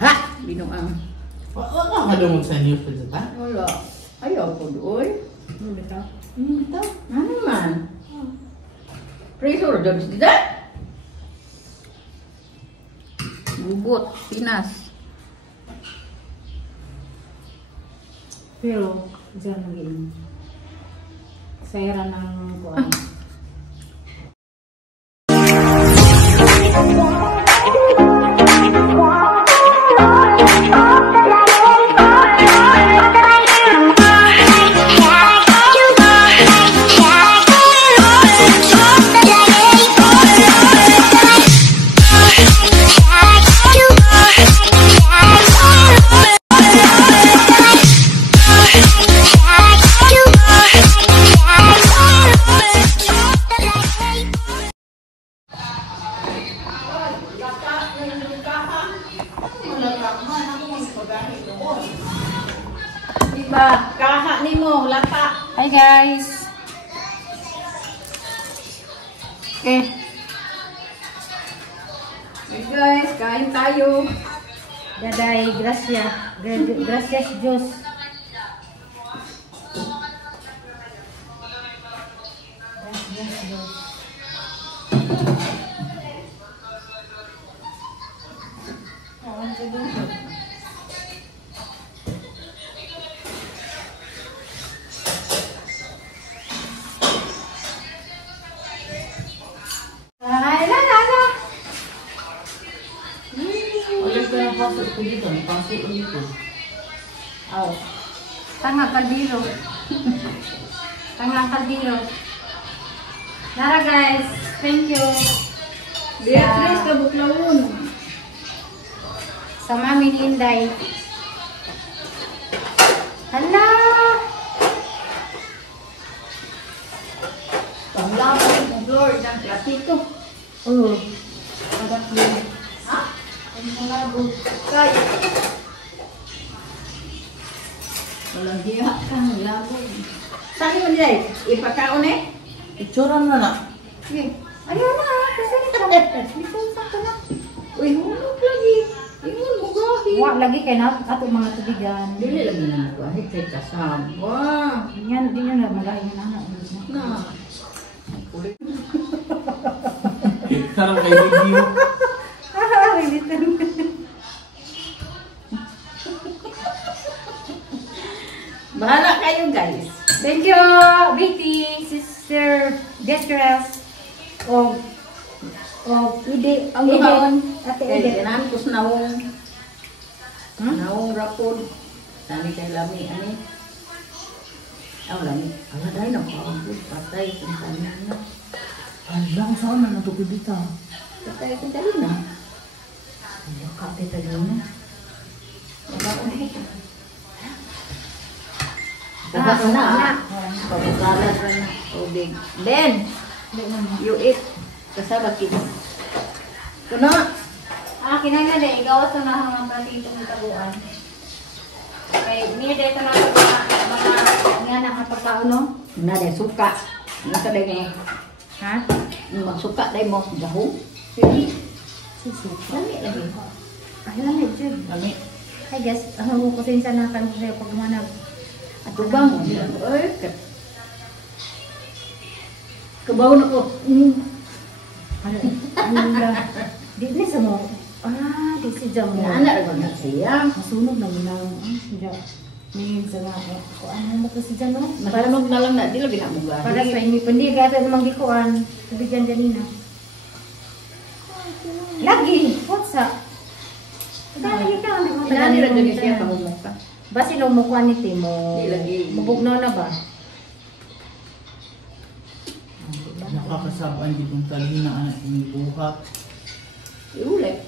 Ha? Binuang. Wala ka daw magsanyo pa dito? Wala. Ayaw ko doon. Ano ito? Ito. Ano man? Preso rin dyan sila. Gugot. Pinas. Pero, dyan naging sayra ng kuwan. Diba? Kaha ni mo. Lata. Hi guys! Okay. Hey guys, kain tayo. Daday, gracias. Gracias, Diyos. Gracias, Diyos. Kawan sa dito. Ay, la. Alas ka ng pasok ko dito. Pasok ko dito. Oh. Tanga kaldero. Tanga kaldero. Nara guys, thank you. Beatrice, kabuklawon. Sa mami ni Inday. Hala! Panglaban ng floor ng platito. Oh. Agad din. Ha? Ang malabo. Kaya. Walang hiya kang labog. Saan mo nila? Ipakaon eh? Itsura na na. Sige. Ayaw na, kasi lisunsak ka na. Uy, hulog lagi. Ingon mo gahi. Wa, lagi kayo na ato mga tubigan. Dili lagi na mo gahi kay kasama. Yan, din yun na magahin na anak. Na. Sarap kay video. Bahala kayo guys. Thank you, Vicky, Sister Destress, o Ide, ang Idon, Ate Kay Ide. ganahan ko sa nawong. Nawong rapod. Dami kay lami. Ani? Ang lami. Ang aday na pakabot. Patay. Kung tanan na. Alam, saan na nato ko dito? Patay kung tanan na. Kapit tayo na. Dapat ko na. Pagkalat na na. Tubig. Ben! You eat. Kasama kita. Kuno! Kinanga de, igawas na mga platito ng tabuan. Kay, niya de ito na mga nga na kapagkao, no? Na de suka. Nasa de nga. Ha? Magsuka day mo. Dahong. Susuka. Lami lagi. Ay, lamig, Jud. Lami. Hi guys, ako kusensya na kami sa'yo pag manag. At ubang. Ay, kabaw na ko. Di na sa mo. Di si Jam mo. Anak rin na siya. Masunog na muna. May sa nga. Ano mo ko si Jam, no? Para magnalang na, di lagi na mo gahi. Para sa inyo, hindi gata namang gikuan. Sabi dyan ganina. Lagi! What's up? Lagi ka. Inani rin dyan siya pangumuka. Basi nung mukha ni Timo. Di lagi. Mabugnaw na ba? Nakakasabaan ditong talina anak yung buhat. Iulit.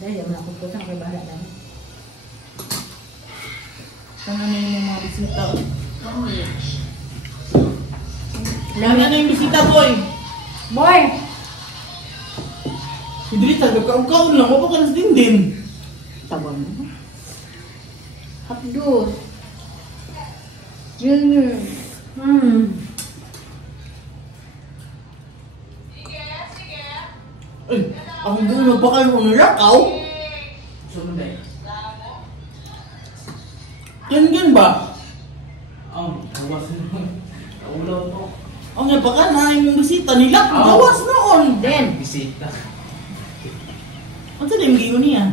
Dahil yung mga kumputang kay bahala na. Sana na yung mga bisita. Lami. Sana na yung bisita, boy! Boy! Hindi tayo, kaon lang. Wapa ka nas din. Tawag mo. Hapdos. Yun. Ay, ang gano'n pa kayo ng lakaw? Gan ba? Awas naman. Ulaw to. Ang nga baka na yung bisita nila. Oh. Gawas noon. Then, Bisita. Ano sa yung giyo niya?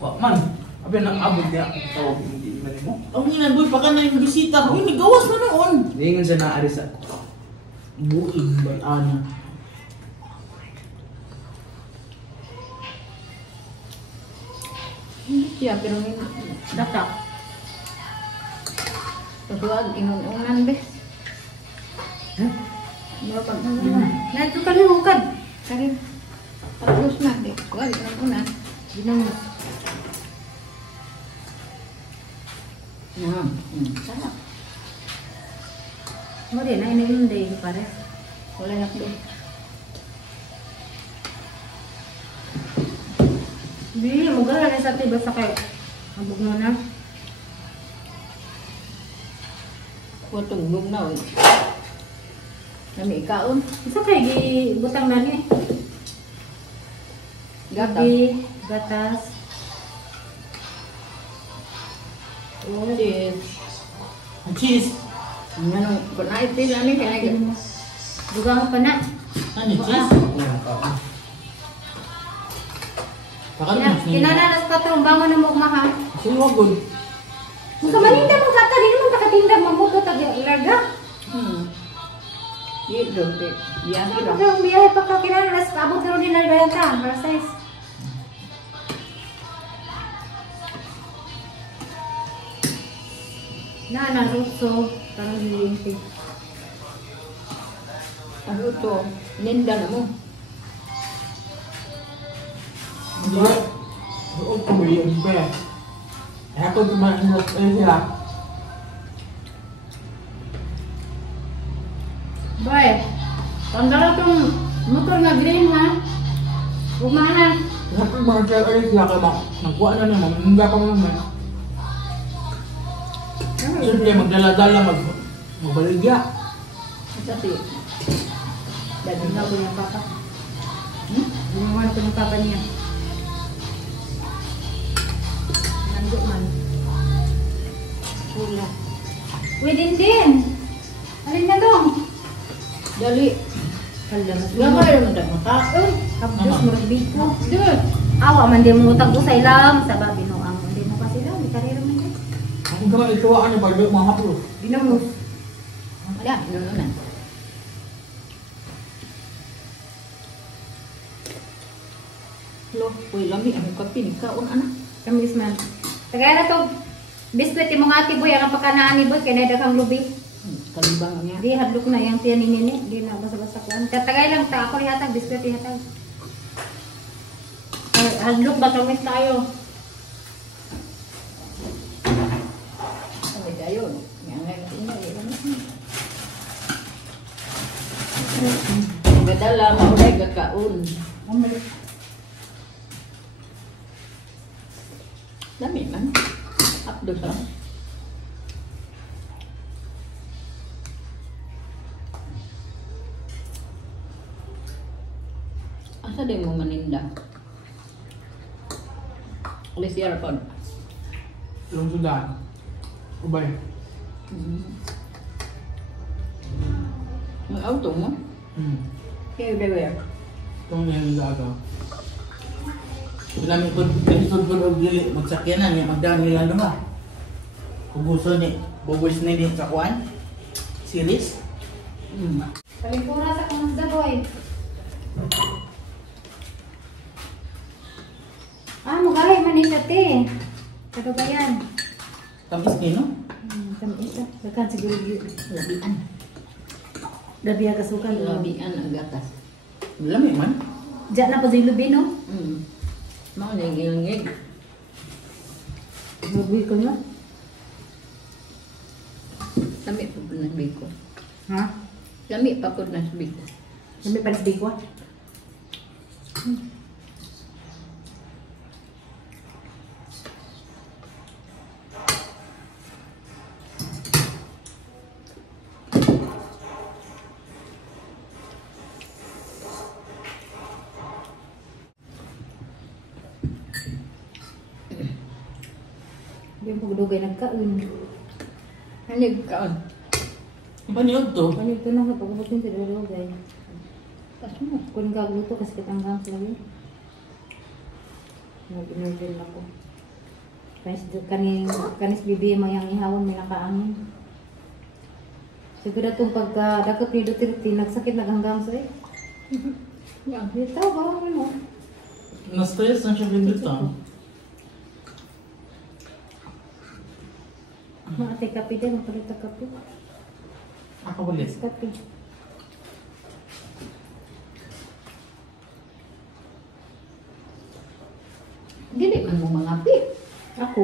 Wak man. Abi nang abot niya. Tawag hindi man mo. Ang inanboy baka na yung bisita. Uy, gawas na noon. Ningon siya na ari sa Buing ba ana? hindi siya, pero datak. Pagkuwag, inunan be. Mapag Nandito ka rin hukad. Kari, tapos na, di. Kuwag, inunan. Ginamot. Sarap. Mo din, ay naiinday pare. Wala na ko. Hindi, magala na sa tiba sa kayo. Abog mo na. Kuwa tunggong na, uy. Nami ikaon. Isa kayo, gibutang na niya. Gata. Gabi, gatas. Cheese. Ang cheese. Ano, kunait din namin kaya Tingin mo. Dugang pa na. Ano yung cheese? Baka na Kinananas pa itong bangon na mo maha. Sinuwagod. Kung ka maninda mo kata, di naman takatinda mo mo larga. Dito, biyahe Ano lang. yung biyahe pa ka kinananas, abot na rin nila larga ka. Para size. Na, ruso. Parang hilinti. Ano to? Ninda na mo. Hindi. Doon ko may yung ba? Kaya ko dumainot sila. Boy, tandara tong motor nga green ha. Umahan. Kaya ko mga sila sila kaya ba? Nagkuha na naman. Hindi pa naman. Siyempre magdala-dala magbaligya. Kasi, Dali nga po yung papa. Gumawa ko ng papa niya. Nandun man. pula. Pwede din. Alin na dong? Dali. Kalamas. Gamay naman tayo makaon. Kapdos mo rin ko. Doon. Awa man din mo utang ko sa ilam. Sa babi no ang hindi mo pa sila. May karera man din. Ang gawin ituwaan niya pag mga haplo. Dinamos. Wala, inununan. Lo, uy, lami. Ang kape ni kaon, anak. Kamis man. Tagay na to. Biskwit yung mga ati boy. Ang pakanaan ni boy. Kaya daghang lubi. Kalibang niya. Di hadlok na yung tiyan ni Nini. Di na basa-basa kuan. Tatagay lang ta. Ako lihatag. Biskwit ihatag. Hadlok ba kamis tayo? Sabi tayo. Nga nga yung gadala, maulay gakaon. Dami man. Apdo sa. Asa din mo maninda? Ulis yara pa. Yung sudan. Ubay. Ang auto mo? Everywhere. Itong yung lagaw. Kailangan ko, kahit ko og dili, magsakyanan niya, magdaan nila naman. Kung gusto ni, bubuis na din sa kuwan. Series. Palipura sa kamas da boy. Mugahay man ito te. Kadugayan. Tamis kayo, no? Tamis ah. Dakan siguro Labian. Dabiya kasukan. Labian ang gatas. Lami man. Diyan na po sa lubi no? Mau nangil-ngil. Lubi ko no? Lami pa po na sabi ko. Ha? Lami pa po na sabi ko. Lubi pa sa ko. Yung pagdugay nagkaon. Hanig kaon. Ipaniod to. Ano ito na pagkabot yung tinadugay. Kasi mo, kung gagluto kasi kitang lagi. Nag-inurgin ako. Kanis bibi mayang ihawon may nakaangin. Siguro itong pagka-dakot ni Duterte, nagsakit naghanggang sa eh. Yan, dito ba? Ano? Na-stress na siya dito. Maatay kape din, magpalita kape. Ako ulit. Kape. Dili man mo mangapi. Ako.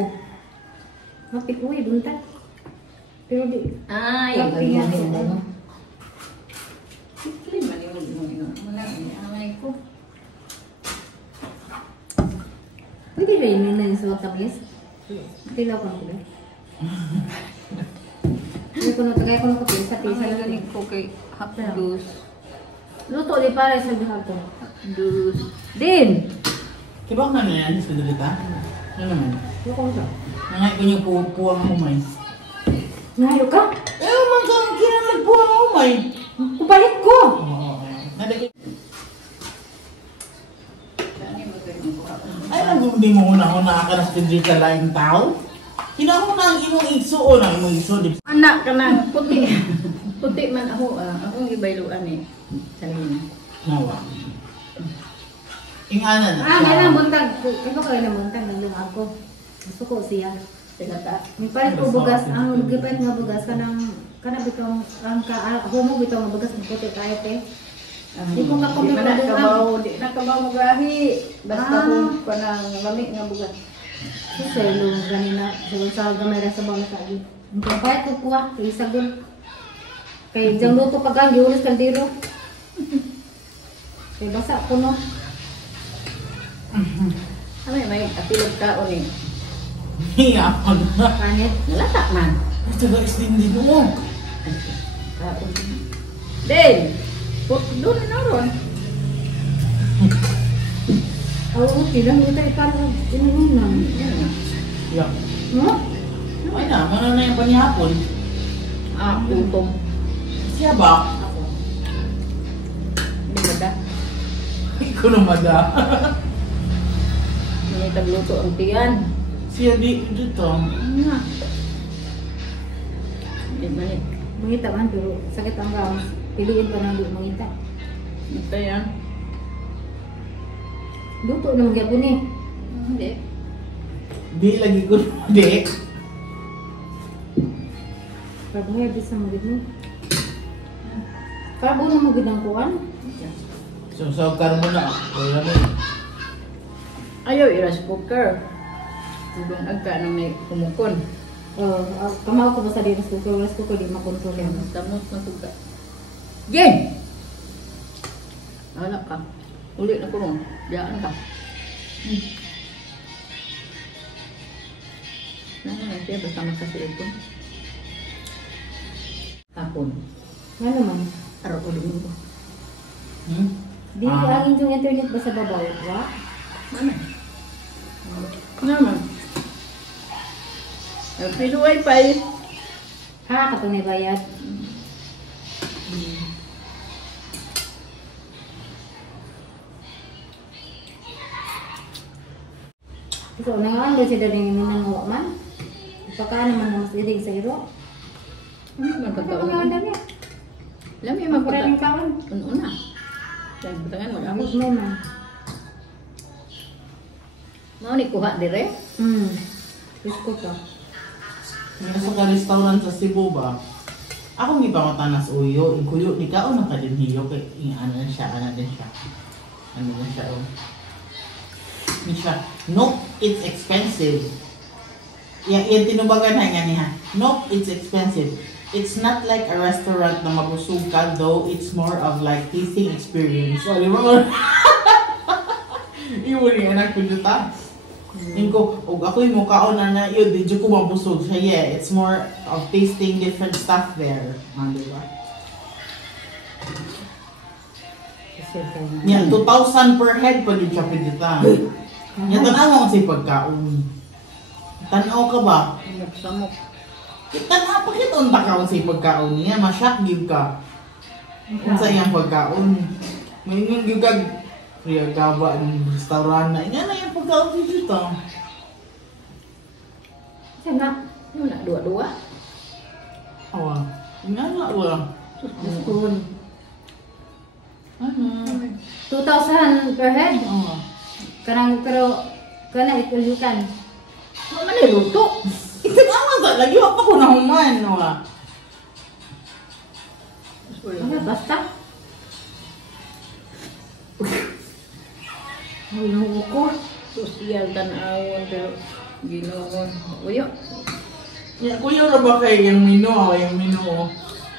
Mapit mo eh, buntag. Pero di. Ay, Kape yan. mo. Sige, maniwag mo yun. Wala, amay ko. Pwede rin yun na yung suwag tamis. Tilaw ko na ko rin. Kaya ko na kape, sa tisa na rin. Ko kay hapdos. Luto di pare sa bihapon. Hapdos. Din! Kiba ko na yan sa dalita? Ano naman? Luto ko siya. Nangay ko yung puwang umay. Ngayo ka? Man ka, kaya nagpuwang umay. Kupalit ko! Oo. Nadali. Saan mo kayo mo Ay, hindi mo una-una ka na sa digital laing tao? Hinahuna ang imong igso o na imong igso. Anak ka na, puti. Puti man ako, akong ibayluan eh. Sabihin. Nawa. Ingana na. May lang buntag. Ikaw kayo na buntag, naglungag ko. Gusto ko siya. Silata. May palit ko bugas, ang gipait nga bugas, kanang bitong, humo bitong nga bugas, puti tayo te. Di ko Di kakumit man na nakabaw, di nakabaw mo gahi. Basta Ah. kung panang lamig nga bugas. Sa ilong ganina, sa gamay ra sa bawang kagi. Ang pahit ko kuha, kay sagon. Kay jang luto pag ang giulis kaldero. Kay basa ko no. Ano may atilog kaon eh. Hiyapag na. Kanit. Nalata man. Ito ba extended mo? Kaon. Din! Doon na ron. Oo, tilang ito iparang inununan. Yeah. No? Ay na, mana na yung panihapon. Utong. Siya ba? Ako. Hindi ba da? Ikaw na mada. May tagluto ang tiyan. Siya di dito. Nga. Hindi ba ni? Mangita man, pero sakit ang gawin. Piliin pa nang di mangita. Ito yan. Luto na magyapon eh. Hindi. Di lagi ko. Di. Karbohay, bis na magid mo. Karbo na magid ang kuhan. Susawag mo na. Wala mo. Ayaw, i-rice cooker. Hanggang agka na may kumukon. Kamaw ko ba sa dinas ko, rice cooker di makontrol yan. Tamot na tuga. Yen! Wala ka. Ulit na ko ron. Diyaan ka. Nangyay siya basta magkasiipon. Tapon. Nga naman. Araw ulit mo. Di ang inyong internet ba sa babaw? Wa? Mana? Naman. Piso wifi. Ha, katong may bayad. So, nangaan siya daling minangawa man. Pagka naman na mas idig sa iro. Ano man Ano pagkaon? nga dali? Lami Maraming magpata. kaon. Una. Yan, butangan mo. Amot mo man. Mau ni kuha dire? Gusto pa. Nasa ka restaurant sa Cebu ba? Ako may pangatanas uyo. Ikuyo. Di ka o nakadinhiyo. Ano na siya. Ano din siya. Ano din siya o. Hindi siya. No, it's expensive. Yan tinubagan na nga niya. No, it's expensive. It's not like a restaurant na mabusog ka, though it's more of like tasting experience. So, di ba? Iwan yung anak ko dito. Yung ko, ako yung mukhaon na yun, di ko mabusog siya. Yeah, it's more of tasting different stuff there. Di ba? Yan, 2,000 per head pa din siya pinita. Yan, tanaw mo kasi pagkaon. Tanaw ka ba? Samok-samok. Tanaw, bakit unta ka sa pagkaon niya? Masyak gyud ka. Unsa iyang pagkaon? May yung gyud kag Priya gaba ng restaurant na. Nga na yung pagkaon dito. Sana. Ano na, dua-dua? Awa. Nga na wala. Spoon. Ano? 2,000 per head. Awa. Pero itulikan. Ano man ay luto? Ito naman sa lagi wa pa ko na human. Awa. Basta. Ay, ko. Social tanawon pero ginoon. Uyo. Ya, kuya ra ba kay yung menu o yung menu o?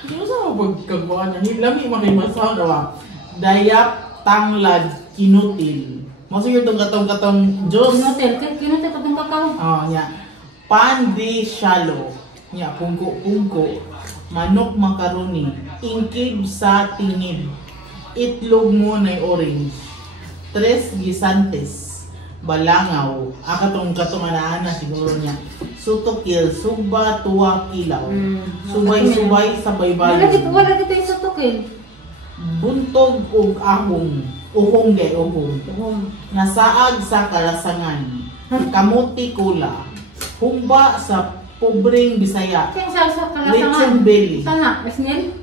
Ano sa pagkagbuan niya? Lami makimasaw na ba? Dayap, tanglad, kinutil. Masig itong katong Diyos. Kinutil ka itong kakao. Oh, nya. Pandi shallow. Nya, pungko-pungko. Manok makaroni. Ingkib sa tingib. Itlog mo na orange. Tres gisantes. Balangaw. Katong ana siguro niya. Sutukil, suba, tuwa, kilaw. Subay-subay sa baybayin. Wala dito yung sutukil. Buntog ug ahong. Uhong de, uhong. Nasaag sa kalasangan. Kamuti kula. Humba sa pobreng Bisaya. Kaya sa kalasangan. Lechon belly. Sana, Esnel?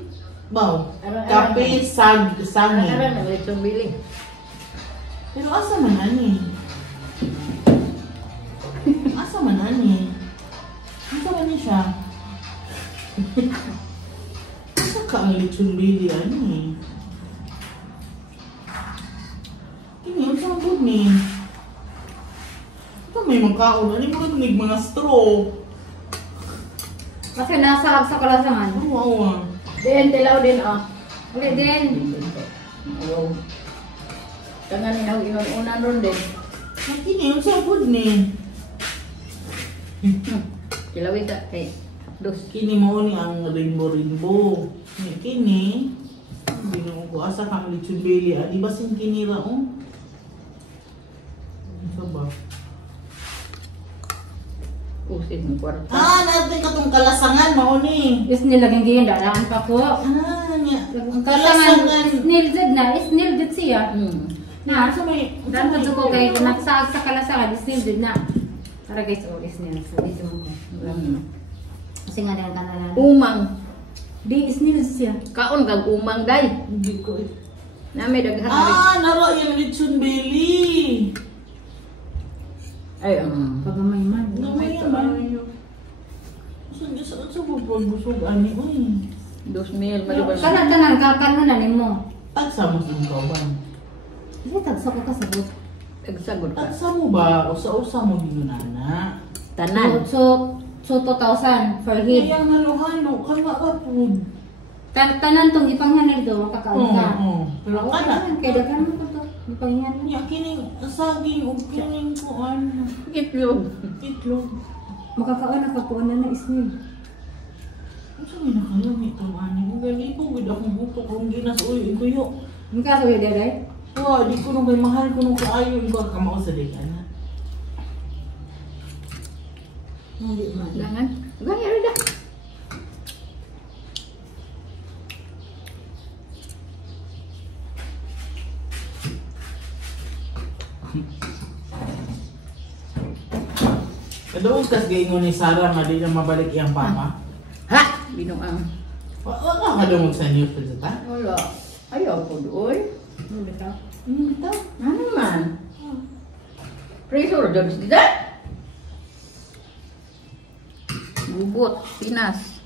Baw. Kape sangin. Aran na lechon biling. Pero asa man ani? Asa man ani? Asa man ni siya? Asa ka ang lechon belly ani? Kini ang sabod ni. Ito may makaon. Ano mo rin mga straw? Kasi nasa sa kalasangan. Awa. Din, dilaw din oh. Ulit din. Wow. Tangan ni nang inon-unan ron din. Kini ang sabod ni. Kilawi ka kay dos. Kini mo ni ang rainbow. Kini. Hindi na ko asa kang lechon belly. Di ba sin kini ra oh? Ano ba? Pusin ng kwarta. Natin katong kalasangan mao ni. Esnel laging ganyan, dadaan pa ko. Nya. Ang kalasangan, Esnel did siya. Na, Asa may dapat ko kay nagsaag sa kalasangan, Esnel did na. Tara guys, Esnel, sabi sa mo. Kasi nga dahil ka na Umang. Di, Esnel siya. Kaon kag umang day. Hindi ko. Nami daghan. Naro yung lechon belly. Ay, Pagamay man. Gamay man. Sa busog ani oy. 2,000 malibas. Kanan, kakano na mo. Tagsa mo sa kauban. Hindi, tagsa ko kasabot. Tagsagot ka. Tagsa mo ba usa-usa mo ginunana? Tanan. So 2,000 for head. Kaya halo-halo kana ka pud. Tanan tong ipanghanay do, makakaon ka. Pero kana Kaya daghan mo ko to. Ipanghanay. nya kining saging ug kining kuan Itlog. itlog. Makakaon na kapuan na Esnel. Unsa may nakalami tong ani? Ug gali ko gid akong butok kung ginasuoy iguyo. Ang kaso yun, Dede? Wa di ko nung kay mahal ko nung kaayo iba ka mao sa dikan. Hindi man. Jangan. Gaya rin dah. Kadung kas gaingon ni Sarah nga di na mabalik iyang papa. Ha! Binuang. Wa ka kadung sa news ta? Wala. Ayaw ko doon. Ano ba ito? Ito. Ano man? Pressure jobs dito. Gubot. Pinas.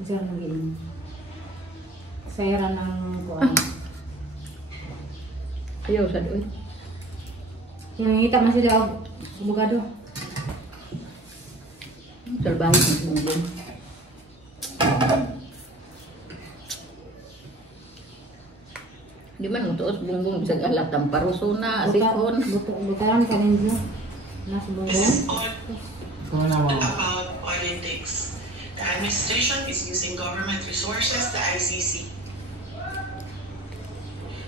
Diyan naging sayra ng kuan. Ayaw sa doon. Yung ngita man sila abogado. Trabaho ng bumbong. Di man mo tuos bumbong bisag alat ang paruso na asikon. Butaran ka rin dyan. Nasa bongbong. So na wa. About politics. The administration is using government resources, the ICC.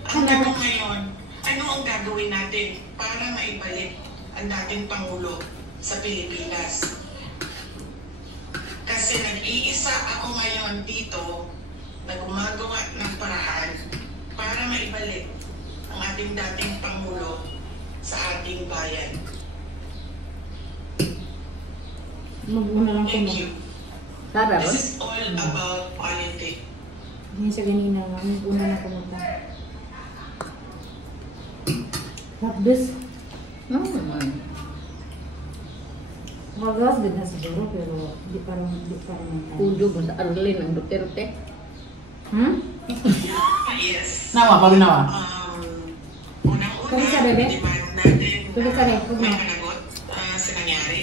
Ang tanong ngayon, ano ang gagawin natin para maibalik ang dating Pangulo sa Pilipinas? Kasi nag-iisa ako ngayon dito na gumagawa ng paraan para maibalik ang ating dating Pangulo sa ating bayan. Mag-una lang ko Thank mo. you. Tara, This Ron. is all about politics. Hindi siya ganina nga. Mag-una lang ko mo. Lapdos. Magawas din na siguro pero di pa rin Kudo mo sa Arlene ang Duterte. Yes. Nawa, pag nawa. Unang-una, Tuloy ka, bebe? demand natin Tuloy ka, bebe. Huwag may na. managot sa nangyari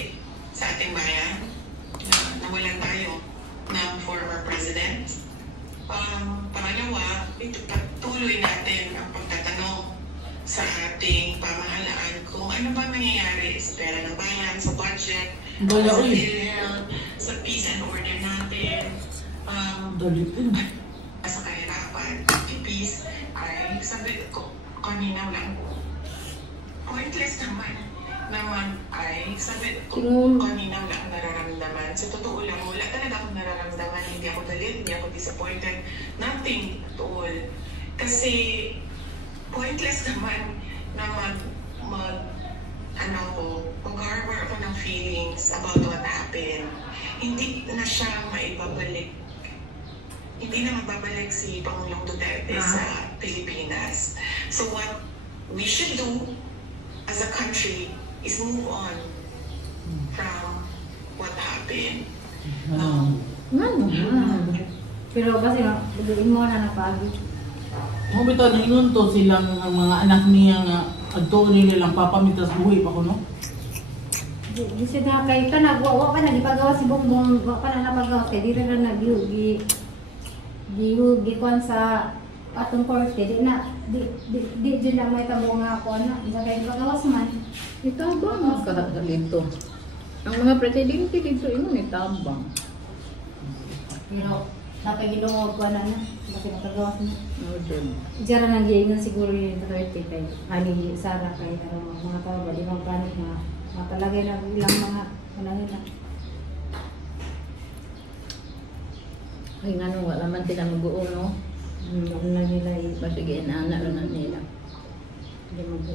sa ating bayan. Nawalan tayo ng former president. Pangalawa, patuloy natin ang pagtatanong sa ating pamahalaan kung ano ba nangyayari sa pera ng bayan, sa budget, Bala, sa uy. PhilHealth, sa peace and order natin, Dalit yun. sa kahirapan. Peace ay sabi ko kanina lang, pointless naman ay sabi ko kanina lang nararamdaman. Sa totoo lang, wala talaga akong nararamdaman. Hindi ako galit, hindi ako disappointed. Nothing at all. Kasi pointless naman na mag-harbor ako ng feelings about what happened. Hindi na siya maibabalik. Hindi na magbabalik si Pangulong Duterte sa Pilipinas. So what we should do as a country is move on from what happened. Pero kasi buduin mo na napagod. Mo bitaw na ingon to silang ang mga anak niya nga adto nilang papamitas buhi pa ko no. Di siya na kay ka nagwa pa na gipagawa si Bongbong, wa pa na napagawa kay di na nagyugi. Gihugi kon sa atong korte di na di na may tabo nga ako na sa kay gipagawas man. Itabang ang dito. Ang mga presidente dito ino itabang. Pero napagilungog ko na kasi nakagawas na. Modern. Diyan na giingon siguro yung Duterte kay ani Sara kay mga tao ba di bang panik na matalagay na ilang mga nila. Ay nga nung wala man tinamugo no. Ano na nila Basige na na nila. hindi mo po.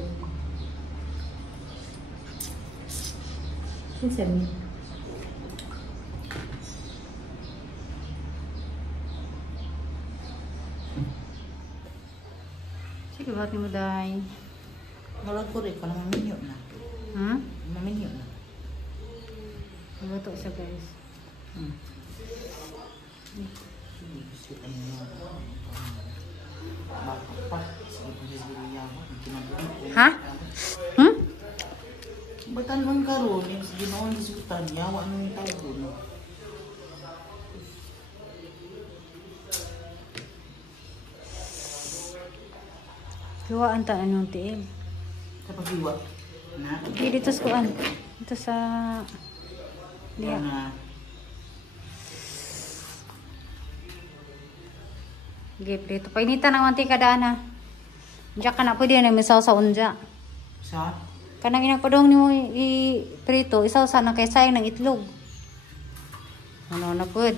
Sinsan sige, bakit mo dahil? Wala ko rin pala maminyo na. Ha? Maminyo na. Luto siya guys. Sige, ay mo. Baka pa. Sige, pagkisili yaman. Kinabuhi. Ha? Hmm? Batan man karon yung ginawan sa sultan yawa nung tao no. Gawa ang taan ng tiil. Kapag iwa na. Hindi dito sa kuan. Dito sa... Liya. Na. Gip dito. Painitan ng mantika daan ha. Diyan ka na pwede na may sa unja. Sa? Kanang inapadong ni mo i-prito, isaw sa na kay sayang ng itlog. Ano na good.